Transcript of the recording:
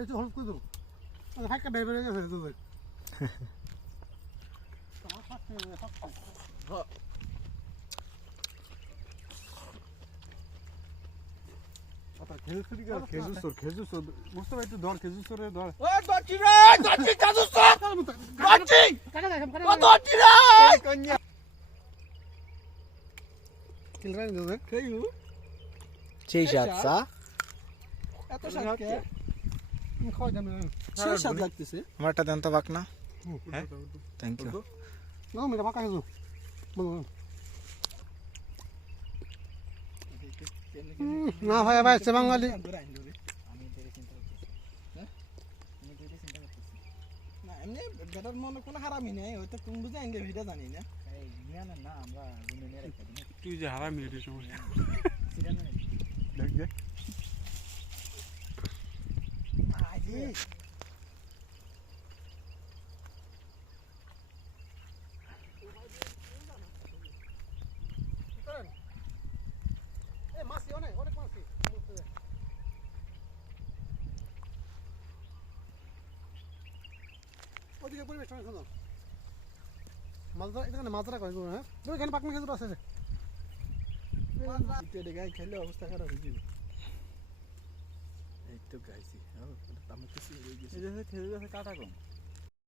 এটা হলুদ করে দেবো ফাঁকা বের বেড়ে গেছে দুধ খেজুর চোর বুঝতে পারছি ধর খেজুর চোরে ধর সেই সাত চা এত স্বাদ খাওয়া যাবে সেই স্বাদ লাগতেছে আমারটা দেন তো বাক না হ্যাঁ থ্যাংক ইউ না মেরা পাকা খেজুর না ভাই ভাই সে বাঙালি বেটার মনে কোনো হারামি নেই হয়তো কোন বুঝে আইলে ভিডিও জানি না না আমরা তুই যে হারামি এটা সমস্যা দেখ দেখ আজি এ মাছি অনেক অনেক মাছি ওদিকে পরিবেশ অনেক সুন্দর মাছরা এখানে মাছরা কয় হ্যাঁ এখানে পাকনা খেজুর আছে রে গাই খেলে অবস্থা খারাপ হয়ে যাবে এই তো গাইছি তামাক কিছু হয়ে গেছে এই যে খেজুর গাছে কাটা কম